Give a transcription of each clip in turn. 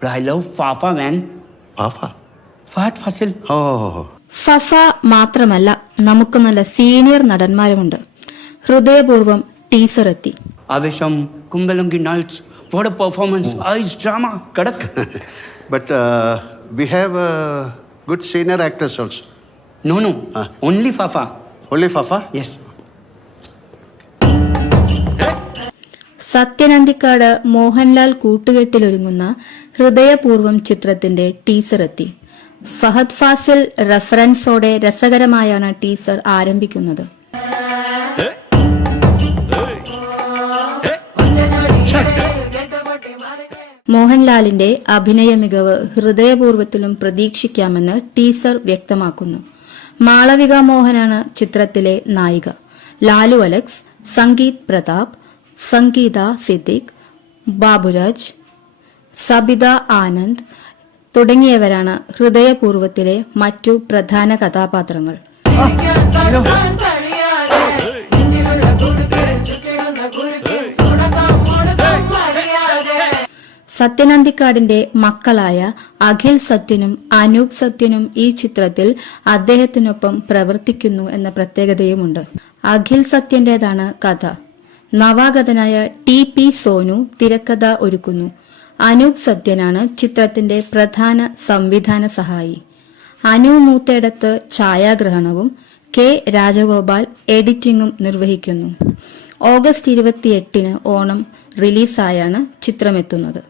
But I love Fafa, man. Fafa? Fahad Fasil. Oh. Fafa മാത്രമല്ല നമുക്ക് നല്ല senior നടന്മാരുമുണ്ട് ഹൃദയപൂർവം ടീസർ എത്തി Avisham, Kumbalungi Nights. What a performance. Eyes drama. Kadak. But uh, we have uh, good senior actors also. no, no. Ah. Only Fafa. Only Fafa? Yes. Sathyan Anthikad Mohanlal കൂട്ടുകെട്ടിലൊരുങ്ങുന്ന Hridayapoorvam ചിത്രത്തിന്റെ teaser എത്തി. ഫഹദ് ഫാസിൽ റഫറൻസോടെ രസകരമായാണ് teaser ആരംഭിക്കുന്നത്. മോഹൻലാലിന്റെ അഭിനയ മികവ് ഹൃദയപൂർവത്തിലും പ്രതീക്ഷിക്കാമെന്ന് teaser വ്യക്തമാക്കുന്നു. മാളവിക മോഹനാണ് ചിത്രത്തിലെ നായിക. ലാലു അലക്സ് സംഗീത് പ്രതാപ് സംഗീത സിദ്ദിഖ് ബാബുരാജ് സബിത ആനന്ദ് തുടങ്ങിയവരാണ് ഹൃദയപൂർവത്തിലെ മറ്റു പ്രധാന കഥാപാത്രങ്ങൾ. സത്യനന്ദിക്കാടിന്റെ മക്കളായ അഖിൽ സത്യനും അനൂപ് സത്യനും ഈ ചിത്രത്തിൽ അദ്ദേഹത്തിനൊപ്പം പ്രവർത്തിക്കുന്നു എന്ന പ്രത്യേകതയുമുണ്ട്. അഖിൽ സത്യന്റേതാണ് കഥ. നവാഗതനായ ടി പി സോനു തിരക്കഥ ഒരുക്കുന്നു. അനൂപ് സത്യനാണ് ചിത്രത്തിന്റെ പ്രധാന സംവിധാന സഹായി. അനു മൂത്തേടത്ത് ഛായാഗ്രഹണവും കെ രാജഗോപാൽ എഡിറ്റിംഗും നിർവഹിക്കുന്നു. ഓഗസ്റ്റ് ഇരുപത്തിയെട്ടിന് ഓണം റിലീസായാണ് ചിത്രമെത്തുന്നത്.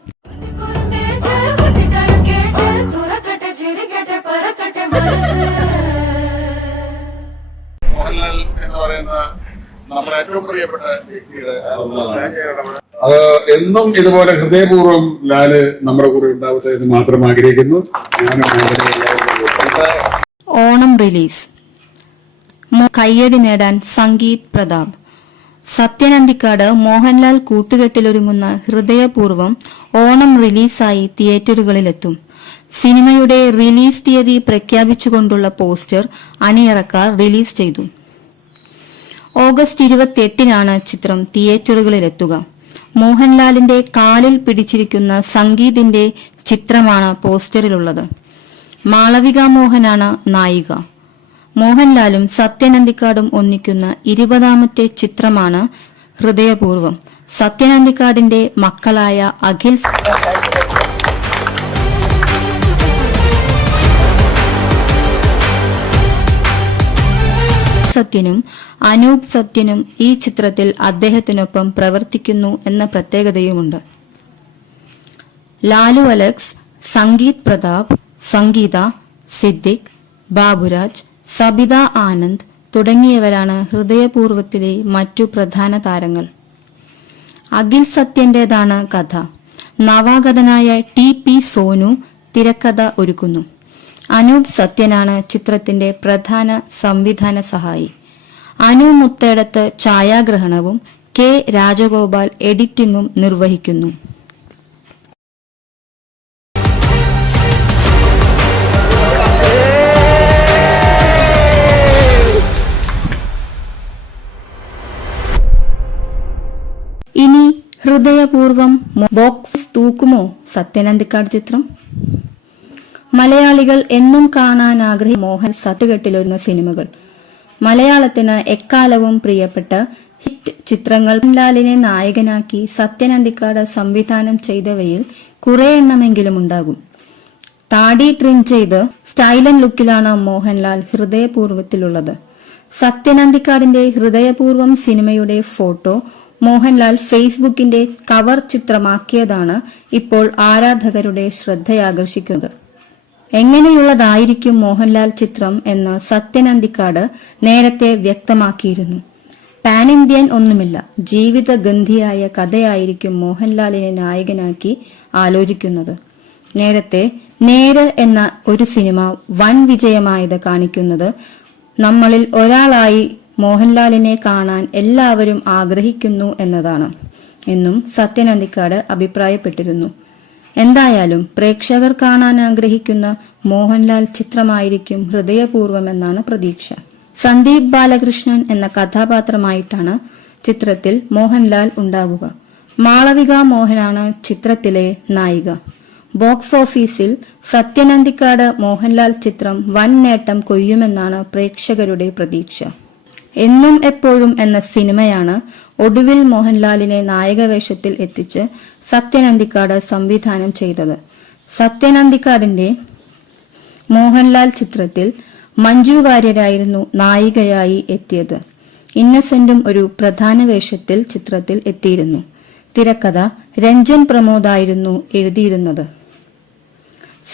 മോഹൻലാൽ എന്ന് പറയുന്ന നമ്മുടെ ഏറ്റവും പ്രിയപ്പെട്ട വ്യക്തിയുടെ അത് എന്നും ഇതുപോലെ ഹൃദയപൂർവം ലാൽ നമ്മുടെ കൂടെ ഉണ്ടാവട്ടെ എന്ന് മാത്രം ആഗ്രഹിക്കുന്നു. ഓണം റിലീസ്. കയ്യടി നേടാൻ സംഗീത് പ്രതാപ്. സത്യനന്ദിക്കാട് മോഹൻലാൽ കൂട്ടുകെട്ടിലൊരുങ്ങുന്ന ഹൃദയപൂർവം ഓണം റിലീസായി തിയേറ്ററുകളിലെത്തും. സിനിമയുടെ റിലീസ് തീയതി പ്രഖ്യാപിച്ചുകൊണ്ടുള്ള പോസ്റ്റർ അണിയറക്കാർ റിലീസ് ചെയ്തു. ഓഗസ്റ്റ് ഇരുപത്തി എട്ടിനാണ് ചിത്രം തിയേറ്ററുകളിലെത്തുക. മോഹൻലാലിന്റെ കാലിൽ പിടിച്ചിരിക്കുന്ന സംഗീതിന്റെ ചിത്രമാണ് പോസ്റ്ററിലുള്ളത്. മാളവിക മോഹനാണ് നായിക. മോഹൻലാലും സത്യനന്ദിക്കാടും ഒന്നിക്കുന്ന ഇരുപതാമത്തെ ചിത്രമാണ് ഹൃദയപൂർവം സത്യനന്ദിക്കാടിന്റെ മക്കളായ അഖിൽ സത്യനും അനൂപ് സത്യനും ഈ ചിത്രത്തിൽ അദ്ദേഹത്തിനൊപ്പം പ്രവർത്തിക്കുന്നു എന്ന പ്രത്യേകതയുമുണ്ട്. ലാലു അലക്സ് സംഗീത് പ്രതാപ് സംഗീത സിദ്ദിഖ് ബാബുരാജ് സബിത ആനന്ദ് തുടങ്ങിയവരാണ് ഹൃദയപൂർവത്തിലെ മറ്റു പ്രധാന താരങ്ങൾ. അഖിൽ സത്യന്റേതാണ് കഥ. നവാഗതനായ ടി പി സോനു തിരക്കഥ ഒരുക്കുന്നു. അനൂപ് സത്യനാണ് ചിത്രത്തിന്റെ പ്രധാന സംവിധാന സഹായി അനു മുത്തേടത്ത് ഛായാഗ്രഹണവും കെ രാജഗോപാൽ എഡിറ്റിംഗും നിർവഹിക്കുന്നു. ഇനി ഹൃദയപൂർവം ബോക്സ് തൂക്കുമോ സത്യനന്ദിക്കാട് ചിത്രം? മലയാളികൾ എന്നും കാണാൻ ആഗ്രഹി മോഹൻ സട്ടുകെട്ടിലൊരുന്ന സിനിമകൾ. മലയാളത്തിന് എക്കാലവും പ്രിയപ്പെട്ട ഹിറ്റ് ചിത്രങ്ങൾ ലാലിനെ നായകനാക്കി സത്യനന്ദിക്കാട് സംവിധാനം ചെയ്തവയിൽ കുറെ എണ്ണമെങ്കിലും ഉണ്ടാകും. താടി ട്രിം ചെയ്ത് സ്റ്റൈലൻ ലുക്കിലാണ് മോഹൻലാൽ ഹൃദയപൂർവത്തിലുള്ളത്. സത്യനന്ദിക്കാടിന്റെ ഹൃദയപൂർവം സിനിമയുടെ ഫോട്ടോ മോഹൻലാൽ ഫേസ്ബുക്കിന്റെ കവർ ചിത്രമാക്കിയതാണ് ഇപ്പോൾ ആരാധകരുടെ ശ്രദ്ധയാകർഷിക്കുന്നത്. എങ്ങനെയുള്ളതായിരിക്കും മോഹൻലാൽ ചിത്രം എന്ന് സത്യനന്ദിക്കാട് നേരത്തെ വ്യക്തമാക്കിയിരുന്നു. പാൻ ഇന്ത്യൻ ഒന്നുമില്ല. ജീവിത ഗന്ധിയായ കഥയായിരിക്കും മോഹൻലാലിനെ നായകനാക്കി ആലോചിക്കുന്നത്. നേരത്തെ നേര് എന്ന ഒരു സിനിമ വൻ വിജയമായത് കാണിക്കുന്നത് നമ്മളിൽ ഒരാളായി മോഹൻലാലിനെ കാണാൻ എല്ലാവരും ആഗ്രഹിക്കുന്നു എന്നതാണ്. എന്നും സത്യനന്ദിക്കാട് അഭിപ്രായപ്പെട്ടിരുന്നു. എന്തായാലും പ്രേക്ഷകർ കാണാൻ ആഗ്രഹിക്കുന്ന മോഹൻലാൽ ചിത്രമായിരിക്കും ഹൃദയപൂർവമെന്നാണ് പ്രതീക്ഷ. സന്ദീപ് ബാലകൃഷ്ണൻ എന്ന കഥാപാത്രമായിട്ടാണ് ചിത്രത്തിൽ മോഹൻലാൽ ഉണ്ടാകുക മാളവിക മോഹനാണ് ചിത്രത്തിലെ നായിക. ബോക്സ് ഓഫീസിൽ സത്യനന്ദിക്കാട് മോഹൻലാൽ ചിത്രം വൻ നേട്ടം കൊയ്യുമെന്നാണ് പ്രേക്ഷകരുടെ പ്രതീക്ഷ. എന്നും എപ്പോഴും എന്ന സിനിമയാണ് ഒടുവിൽ മോഹൻലാലിനെ നായകവേഷത്തിൽ എത്തിച്ച് സത്യനന്ദിക്കാട് സംവിധാനം ചെയ്തത്. സത്യനന്ദിക്കാടിന്റെ മോഹൻലാൽ ചിത്രത്തിൽ മഞ്ജു വാര്യരായിരുന്നു നായികയായി എത്തിയത്. ഇന്നസെന്റും ഒരു പ്രധാന വേഷത്തിൽ ചിത്രത്തിൽ എത്തിയിരുന്നു. തിരക്കഥ രഞ്ജൻ പ്രമോദായിരുന്നു എഴുതിയിരുന്നത്.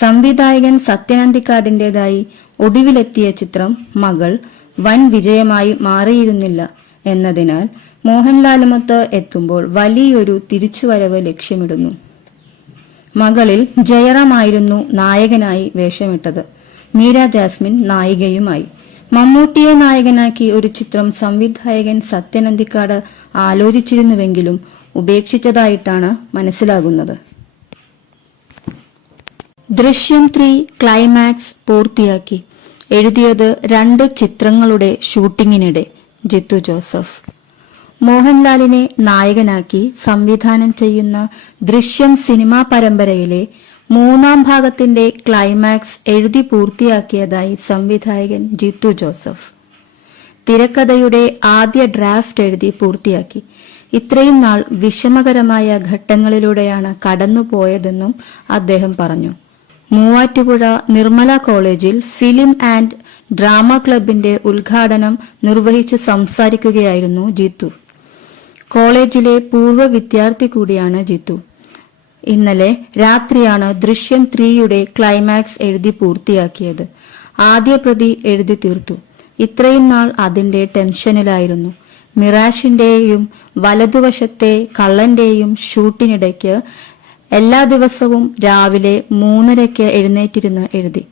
സംവിധായകൻ സത്യനന്ദിക്കാടിന്റേതായി ഒടുവിലെത്തിയ ചിത്രം മകൾ വൻ വിജയമായി മാറിയിരുന്നില്ല എന്നതിനാൽ മോഹൻലാലുമൊത്ത് എത്തുമ്പോൾ വലിയൊരു തിരിച്ചുവരവ് ലക്ഷ്യമിടുന്നു. മകളിൽ ജയറാമായിരുന്നു നായകനായി വേഷമിട്ടത്. മീര ജാസ്മിൻ നായികയുമായി. മമ്മൂട്ടിയെ നായകനാക്കി ഒരു ചിത്രം സംവിധായകൻ സത്യനന്ദിക്കാട് ആലോചിച്ചിരുന്നുവെങ്കിലും ഉപേക്ഷിച്ചതായിട്ടാണ് മനസ്സിലാകുന്നത്. ദൃശ്യം ത്രീ ക്ലൈമാക്സ് പൂർത്തിയാക്കി. എഴുതിയത് രണ്ട് ചിത്രങ്ങളുടെ ഷൂട്ടിങ്ങിനിടെ ജിത്തു ജോസഫ്. മോഹൻലാലിനെ നായകനാക്കി സംവിധാനം ചെയ്യുന്ന ദൃശ്യം സിനിമാ പരമ്പരയിലെ മൂന്നാം ഭാഗത്തിന്റെ ക്ലൈമാക്സ് എഴുതി പൂർത്തിയാക്കിയതായി സംവിധായകൻ ജിത്തു ജോസഫ്. തിരക്കഥയുടെ ആദ്യ ഡ്രാഫ്റ്റ് എഴുതി പൂർത്തിയാക്കി. ഇത്രയും നാൾ വിഷമകരമായ ഘട്ടങ്ങളിലൂടെയാണ് കടന്നുപോയതെന്നും അദ്ദേഹം പറഞ്ഞു. മൂവാറ്റുപുഴ നിർമ്മല കോളേജിൽ ഫിലിം ആൻഡ് ഡ്രാമ ക്ലബിന്റെ ഉദ്ഘാടനം നിർവഹിച്ച് സംസാരിക്കുകയായിരുന്നു ജിത്തു. കോളേജിലെ പൂർവ വിദ്യാർത്ഥി കൂടിയാണ് ജിത്തു. ഇന്നലെ രാത്രിയാണ് ദൃശ്യം ത്രീയുടെ ക്ലൈമാക്സ് എഴുതി പൂർത്തിയാക്കിയത്. ആദ്യ പ്രതി എഴുതി തീർത്തു. ഇത്രയും നാൾ അതിന്റെ ടെൻഷനിലായിരുന്നു. മിറാഷിന്റെയും വലതുവശത്തെ കള്ളന്റെയും ഷൂട്ടിനിടയ്ക്ക് എല്ലാ ദിവസവും രാവിലെ മൂന്നരയ്ക്ക് എഴുന്നേറ്റിരുന്ന് എഴുതി.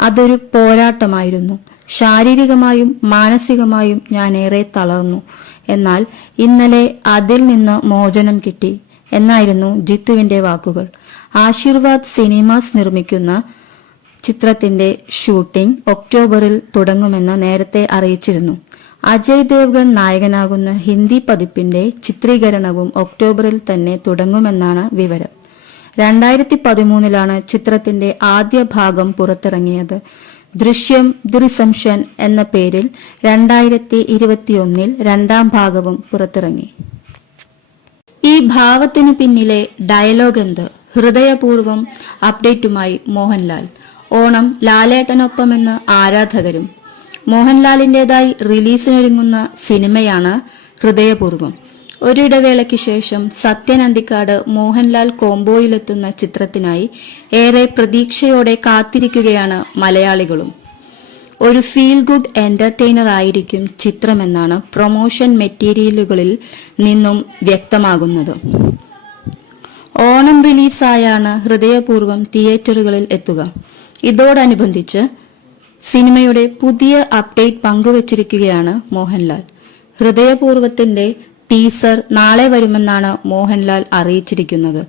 അതൊരു പോരാട്ടമായിരുന്നു. ശാരീരികമായും മാനസികമായും ഞാൻ ഏറെ തളർന്നു. എന്നാൽ ഇന്നലെ അതിൽ നിന്ന് മോചനം കിട്ടി എന്നായിരുന്നു ജിത്തുവിന്റെ വാക്കുകൾ. ആശീർവാദ് സിനിമാസ് നിർമ്മിക്കുന്ന ചിത്രത്തിന്റെ ഷൂട്ടിംഗ് ഒക്ടോബറിൽ തുടങ്ങുമെന്ന് നേരത്തെ അറിയിച്ചിരുന്നു. അജയ് ദേവ്ഗൺ നായകനാകുന്ന ഹിന്ദി പതിപ്പിന്റെ ചിത്രീകരണവും ഒക്ടോബറിൽ തന്നെ തുടങ്ങുമെന്നാണ് വിവരം. രണ്ടായിരത്തി പതിമൂന്നിലാണ് ചിത്രത്തിന്റെ ആദ്യ ഭാഗം പുറത്തിറങ്ങിയത്. ദൃശ്യം ദുരിസംശൻ എന്ന പേരിൽ രണ്ടായിരത്തി ഇരുപത്തിയൊന്നിൽ രണ്ടാം ഭാഗവും പുറത്തിറങ്ങി. ഈ ഭാവത്തിനു പിന്നിലെ ഡയലോഗ് എന്ത്? ഹൃദയപൂർവം അപ്ഡേറ്റുമായി മോഹൻലാൽ. ഓണം ലാലേട്ടനൊപ്പമെന്ന് ആരാധകരും. മോഹൻലാലിന്റേതായി റിലീസിനൊരുങ്ങുന്ന സിനിമയാണ് ഹൃദയപൂർവം. ഒരിടവേളയ്ക്ക് ശേഷം സത്യനന്ദിക്കാട് മോഹൻലാൽ കോംബോയിലെത്തുന്ന ചിത്രത്തിനായി ഏറെ പ്രതീക്ഷയോടെ കാത്തിരിക്കുകയാണ് മലയാളികളും. ഒരു ഫീൽ ഗുഡ് എന്റർടൈനർ ആയിരിക്കും ചിത്രമെന്നാണ് പ്രൊമോഷൻ മെറ്റീരിയലുകളിൽ നിന്നും വ്യക്തമാകുന്നത്. ഓണം റിലീസായാണ് ഹൃദയപൂർവം തിയേറ്ററുകളിൽ എത്തുക. ഇതോടനുബന്ധിച്ച് സിനിമയുടെ പുതിയ അപ്ഡേറ്റ് പങ്കുവച്ചിരിക്കുകയാണ് മോഹൻലാൽ. ഹൃദയപൂർവത്തിന്റെ ടീസർ നാളെ വരുമെന്നാണ് മോഹൻലാൽ അറിയിച്ചിരിക്കുന്നത്.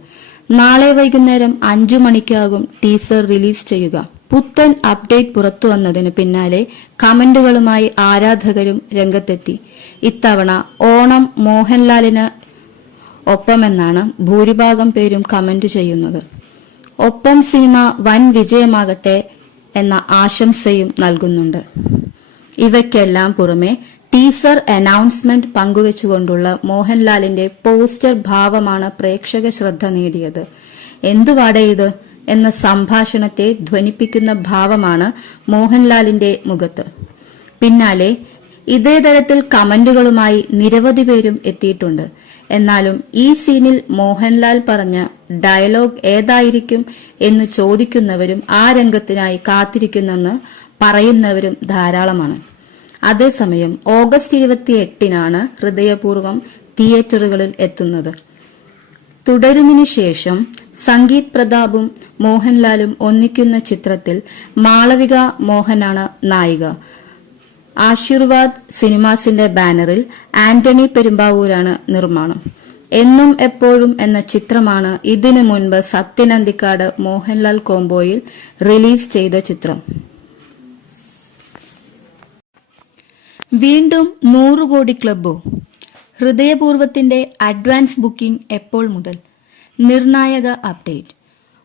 നാളെ വൈകുന്നേരം അഞ്ചു മണിക്കാകും ടീസർ റിലീസ് ചെയ്യുക. പുത്തൻ അപ്ഡേറ്റ് പുറത്തു വന്നതിന് പിന്നാലെ കമന്റുകളുമായി ആരാധകരും രംഗത്തെത്തി. ഇത്തവണ ഓണം മോഹൻലാലിന് ഒപ്പമെന്നാണ് ഭൂരിഭാഗം പേരും കമന്റ് ചെയ്യുന്നത്. ഒപ്പം സിനിമ വൻ വിജയമാകട്ടെ എന്ന ആശംസയും നൽകുന്നുണ്ട്. ഇവയ്ക്കെല്ലാം പുറമെ ടീസർ അനൗൺസ്മെന്റ് പങ്കുവച്ചുകൊണ്ടുള്ള മോഹൻലാലിന്റെ പോസ്റ്റർ ഭാവമാണ് പ്രേക്ഷക ശ്രദ്ധ നേടിയത്. എന്തുവാടേ ഇത്? എന്ന സംഭാഷണത്തെ ധ്വനിപ്പിക്കുന്ന ഭാവമാണ് മോഹൻലാലിന്റെ മുഖത്ത്. പിന്നാലെ ഇതേ തരത്തിൽ കമന്റുകളുമായി നിരവധി പേരും എത്തിയിട്ടുണ്ട്. എന്നാലും ഈ സീനിൽ മോഹൻലാൽ പറഞ്ഞ ഡയലോഗ് ഏതായിരിക്കും എന്ന് ചോദിക്കുന്നവരും ആ രംഗത്തിനായി കാത്തിരിക്കുന്നെന്ന് പറയുന്നവരും ധാരാളമാണ്. അതേസമയം ഓഗസ്റ്റ് ഇരുപത്തിയെട്ടിനാണ് ഹൃദയപൂർവം തിയേറ്ററുകളിൽ എത്തുന്നത്. തുടരുമിനു ശേഷം സംഗീത് പ്രതാപും മോഹൻലാലും ഒന്നിക്കുന്ന ചിത്രത്തിൽ മാളവിക മോഹനാണ് നായിക. ആശീർവാദ് സിനിമാസിന്റെ ബാനറിൽ ആന്റണി പെരുമ്പാവൂരാണ് നിർമ്മാണം. എന്നും എപ്പോഴും എന്ന ചിത്രമാണ് ഇതിനു മുൻപ് സത്യനന്ദിക്കാട് മോഹൻലാൽ കോംബോയിൽ റിലീസ് ചെയ്ത ചിത്രം. വീണ്ടും നൂറ് കോടി ക്ലബ്ബോ? ഹൃദയപൂർവത്തിന്റെ അഡ്വാൻസ് ബുക്കിംഗ് എപ്പോൾ മുതൽ? നിർണായക അപ്ഡേറ്റ്.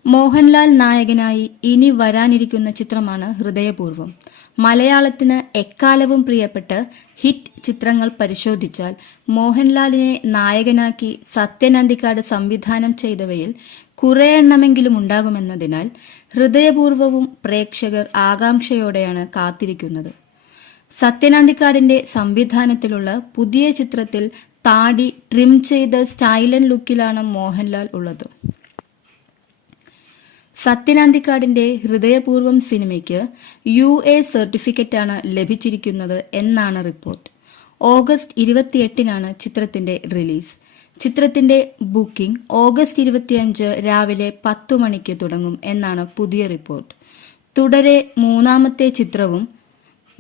മോഹൻലാൽ നായകനായി ഇനി വരാനിരിക്കുന്ന ചിത്രമാണ് ഹൃദയപൂർവം മലയാളത്തിന് എക്കാലവും പ്രിയപ്പെട്ട് ഹിറ്റ് ചിത്രങ്ങൾ പരിശോധിച്ചാൽ മോഹൻലാലിനെ നായകനാക്കി സത്യൻ അന്തിക്കാട് സംവിധാനം ചെയ്തവയിൽ കുറെ എണ്ണമെങ്കിലും ഉണ്ടാകുമെന്നതിനാൽ ഹൃദയപൂർവവും പ്രേക്ഷകർ ആകാംക്ഷയോടെയാണ് കാത്തിരിക്കുന്നത്. സത്യനാന്തിക്കാടിന്റെ സംവിധാനത്തിലുള്ള പുതിയ ചിത്രത്തിൽ താടി ട്രിം ചെയ്ത സ്റ്റൈലൻ ലുക്കിലാണ് മോഹൻലാൽ ഉള്ളത്. സത്യനാന്തിക്കാടിന്റെ ഹൃദയപൂർവം സിനിമയ്ക്ക് യു എ സർട്ടിഫിക്കറ്റാണ് ലഭിച്ചിരിക്കുന്നത് എന്നാണ് റിപ്പോർട്ട്. ഓഗസ്റ്റ് ഇരുപത്തിയെട്ടിനാണ് ചിത്രത്തിന്റെ റിലീസ്. ചിത്രത്തിന്റെ ബുക്കിംഗ് ഓഗസ്റ്റ് ഇരുപത്തിയഞ്ച് രാവിലെ പത്തു മണിക്ക് തുടങ്ങും എന്നാണ് പുതിയ റിപ്പോർട്ട്. തുടരെ മൂന്നാമത്തെ ചിത്രവും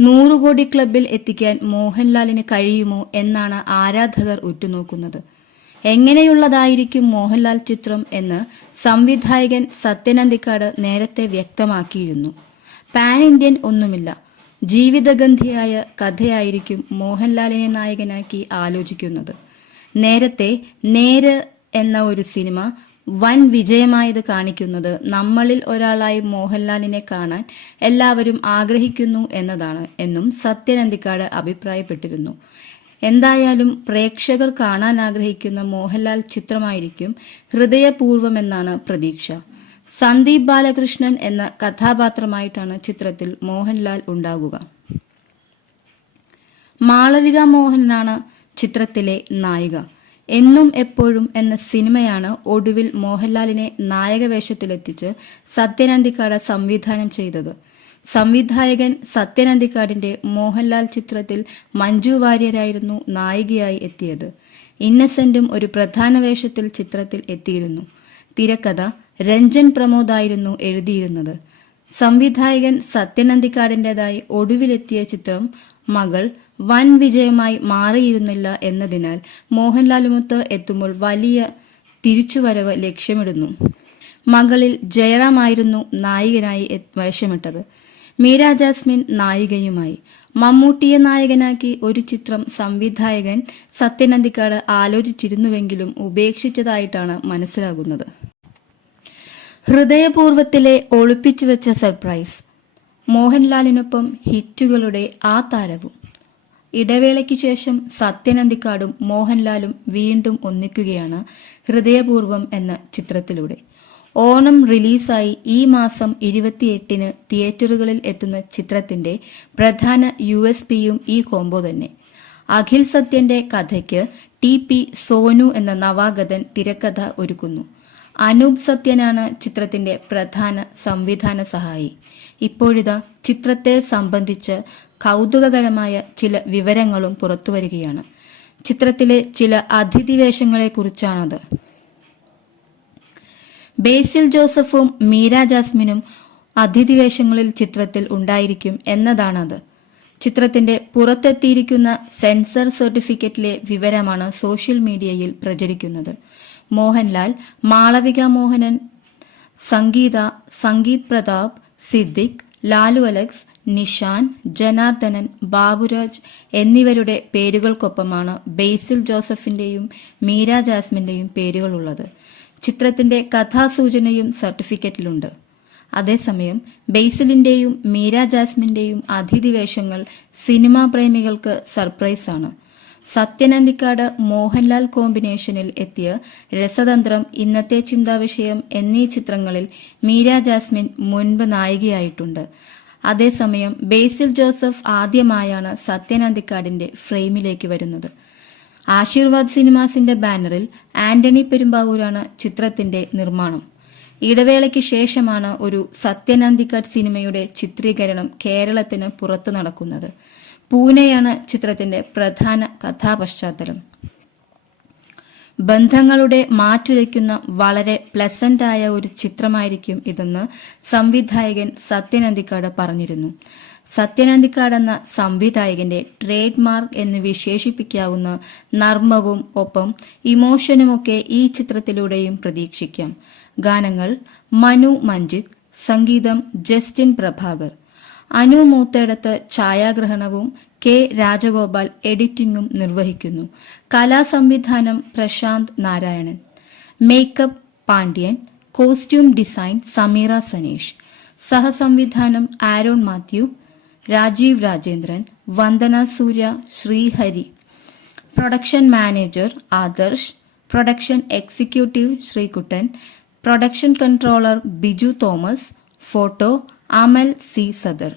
നൂറ് കോടി ക്ലബിൽ എത്തിക്കാൻ മോഹൻലാലിന് കഴിയുമോ എന്നാണ് ആരാധകർ ഉറ്റുനോക്കുന്നത്. എങ്ങനെയുള്ളതായിരിക്കും മോഹൻലാൽ ചിത്രം എന്ന് സംവിധായകൻ സത്യനന്ദിക്കാട് നേരത്തെ വ്യക്തമാക്കിയിരുന്നു. പാൻ ഇന്ത്യൻ ഒന്നുമില്ല. ജീവിതഗന്ധിയായ കഥയായിരിക്കും മോഹൻലാലിനെ നായകനാക്കി ആലോചിക്കുന്നത്. നേരത്തെ നേര് എന്ന ഒരു സിനിമ വൻ വിജയമായത് കാണിക്കുന്നത് നമ്മളിൽ ഒരാളായി മോഹൻലാലിനെ കാണാൻ എല്ലാവരും ആഗ്രഹിക്കുന്നു എന്നതാണ് എന്നും സത്യനന്ദിക്കാട് അഭിപ്രായപ്പെട്ടിരുന്നു. എന്തായാലും പ്രേക്ഷകർ കാണാൻ ആഗ്രഹിക്കുന്ന മോഹൻലാൽ ചിത്രമായിരിക്കും ഹൃദയപൂർവമെന്നാണ് പ്രതീക്ഷ. സന്ദീപ് ബാലകൃഷ്ണൻ എന്ന കഥാപാത്രമായിട്ടാണ് ചിത്രത്തിൽ മോഹൻലാൽ ഉണ്ടാകുക മാളവിക മോഹനാണ് ചിത്രത്തിലെ നായിക. എന്നും എപ്പോഴും എന്ന സിനിമയാണ് ഒടുവിൽ മോഹൻലാലിനെ നായകവേഷത്തിലെത്തിച്ച് സത്യനന്ദിക്കാട് സംവിധാനം ചെയ്തത്. സംവിധായകൻ സത്യനന്ദിക്കാടിന്റെ മോഹൻലാൽ ചിത്രത്തിൽ മഞ്ജു വാര്യരായിരുന്നു നായികയായി എത്തിയത്. ഇന്നസെന്റും ഒരു പ്രധാന വേഷത്തിൽ ചിത്രത്തിൽ എത്തിയിരുന്നു. തിരക്കഥ രഞ്ജൻ പ്രമോദായിരുന്നു എഴുതിയിരുന്നത്. സംവിധായകൻ സത്യനന്ദിക്കാടിന്റെതായി ഒടുവിലെത്തിയ ചിത്രം മകൾ വൻ വിജയമായി മാറിയിരുന്നില്ല എന്നതിനാൽ മോഹൻലാലുമൊത്ത് എത്തുമ്പോൾ വലിയ തിരിച്ചുവരവ് ലക്ഷ്യമിടുന്നു. മകളിൽ ജയറാമായിരുന്നു നായികനായി വേഷമിട്ടത്. മീര ജാസ്മിൻ നായികയുമായി. മമ്മൂട്ടിയെ നായകനാക്കി ഒരു ചിത്രം സംവിധായകൻ സത്യനന്ദിക്കാട് ആലോചിച്ചിരുന്നുവെങ്കിലും ഉപേക്ഷിച്ചതായിട്ടാണ് മനസ്സിലാകുന്നത്. ഹൃദയപൂർവത്തിലെ ഒളിപ്പിച്ചുവെച്ച സർപ്രൈസ്. മോഹൻലാലിനൊപ്പം ഹിറ്റുകളുടെ ആ താരവും. ഇടവേളയ്ക്ക് ശേഷം സത്യനന്ദിക്കാടും മോഹൻലാലും വീണ്ടും ഒന്നിക്കുകയാണ് ഹൃദയപൂർവം എന്ന ചിത്രത്തിലൂടെ. ഓണം റിലീസായി ഈ മാസം ഇരുപത്തിയെട്ടിന് തിയേറ്ററുകളിൽ എത്തുന്ന ചിത്രത്തിന്റെ പ്രധാന യു എസ് പിയും ഈ കോംബോ തന്നെ. അഖിൽ സത്യന്റെ കഥയ്ക്ക് ടി പി സോനു എന്ന നവാഗതൻ തിരക്കഥ ഒരുക്കുന്നു. അനൂപ് സത്യനാണ് ചിത്രത്തിന്റെ പ്രധാന സംവിധാന സഹായി. ഇപ്പോഴിതാ ചിത്രത്തെ സംബന്ധിച്ച് കൗതുകകരമായ ചില വിവരങ്ങളും പുറത്തുവരികയാണ്. ചിത്രത്തിലെ ചില അതിഥി വേഷങ്ങളെക്കുറിച്ചാണത് ബേസിൽ ജോസഫും മീര ജാസ്മിനും അതിഥി വേഷങ്ങളിൽ ചിത്രത്തിൽ ഉണ്ടായിരിക്കും എന്നതാണത്. ചിത്രത്തിന്റെ പുറത്തെത്തിയിരിക്കുന്ന സെൻസർ സർട്ടിഫിക്കറ്റിലെ വിവരമാണ് സോഷ്യൽ മീഡിയയിൽ പ്രചരിക്കുന്നത്. മോഹൻലാൽ മാളവിക മോഹനൻ സംഗീത സംഗീത് പ്രതാപ് സിദ്ദിഖ് ലാലു അലക്സ് നിഷാൻ ജനാർദ്ദനൻ ബാബുരാജ് എന്നിവരുടെ പേരുകൾക്കൊപ്പമാണ് ബേസിൽ ജോസഫിന്റെയും മീര ജാസ്മിന്റെയും പേരുകളുള്ളത്. ചിത്രത്തിന്റെ കഥാസൂചനയും സർട്ടിഫിക്കറ്റിലുണ്ട്. അതേസമയം ബേസിലിന്റെയും മീര ജാസ്മിന്റെയും അതിഥി വേഷങ്ങൾ സിനിമാ പ്രേമികൾക്ക് സർപ്രൈസാണ്. സത്യനന്ദിക്കാട് മോഹൻലാൽ കോമ്പിനേഷനിൽ എത്തിയ രസതന്ത്രം ഇന്നത്തെ ചിന്താവിഷയം എന്നീ ചിത്രങ്ങളിൽ മീര ജാസ്മിൻ മുൻപ് നായികയായിട്ടുണ്ട്. അതേസമയം ബേസിൽ ജോസഫ് ആദ്യമായാണ് സത്യനന്ദിക്കാടിന്റെ ഫ്രെയിമിലേക്ക് വരുന്നത്. ആശീർവാദ് സിനിമാസിന്റെ ബാനറിൽ ആന്റണി പെരുമ്പാവൂരാണ് ചിത്രത്തിന്റെ നിർമ്മാണം. ഇടവേളയ്ക്ക് ശേഷമാണ് ഒരു സത്യനന്ദിക്കാട് സിനിമയുടെ ചിത്രീകരണം കേരളത്തിന് പുറത്തു നടക്കുന്നത്. പൂനെയാണ് ചിത്രത്തിന്റെ പ്രധാന കഥാപശ്ചാത്തലം. ബന്ധങ്ങളുടെ മാറ്റുരയ്ക്കുന്ന വളരെ പ്ലസന്റ് ആയ ഒരു ചിത്രമായിരിക്കും ഇതെന്ന് സംവിധായകൻ സത്യനന്ദിക്കാട് പറഞ്ഞിരുന്നു. സത്യനന്ദിക്കാട് എന്ന സംവിധായകന്റെ ട്രേഡ് മാർക്ക് എന്ന് വിശേഷിപ്പിക്കാവുന്ന നർമ്മവും ഒപ്പം ഇമോഷനുമൊക്കെ ഈ ചിത്രത്തിലൂടെയും പ്രതീക്ഷിക്കാം. ഗാനങ്ങൾ മനു മഞ്ജിത് സംഗീതം ജസ്റ്റിൻ പ്രഭാകർ. അനു മൂത്തേടത്ത് ഛായാഗ്രഹണവും കെ രാജഗോപാൽ എഡിറ്റിംഗും നിർവഹിക്കുന്നു. കലാസംവിധാനം Prashanth Narayanan. Makeup Pandian. Costume design Sameera Saneesh. സഹസംവിധാനം Aaron Mathew. Rajeev Rajendran. Vandana Surya Sreehari. Production manager Adarsh. Production executive Sreekuttan. Production controller Biju Thomas photo Amal C Sadar.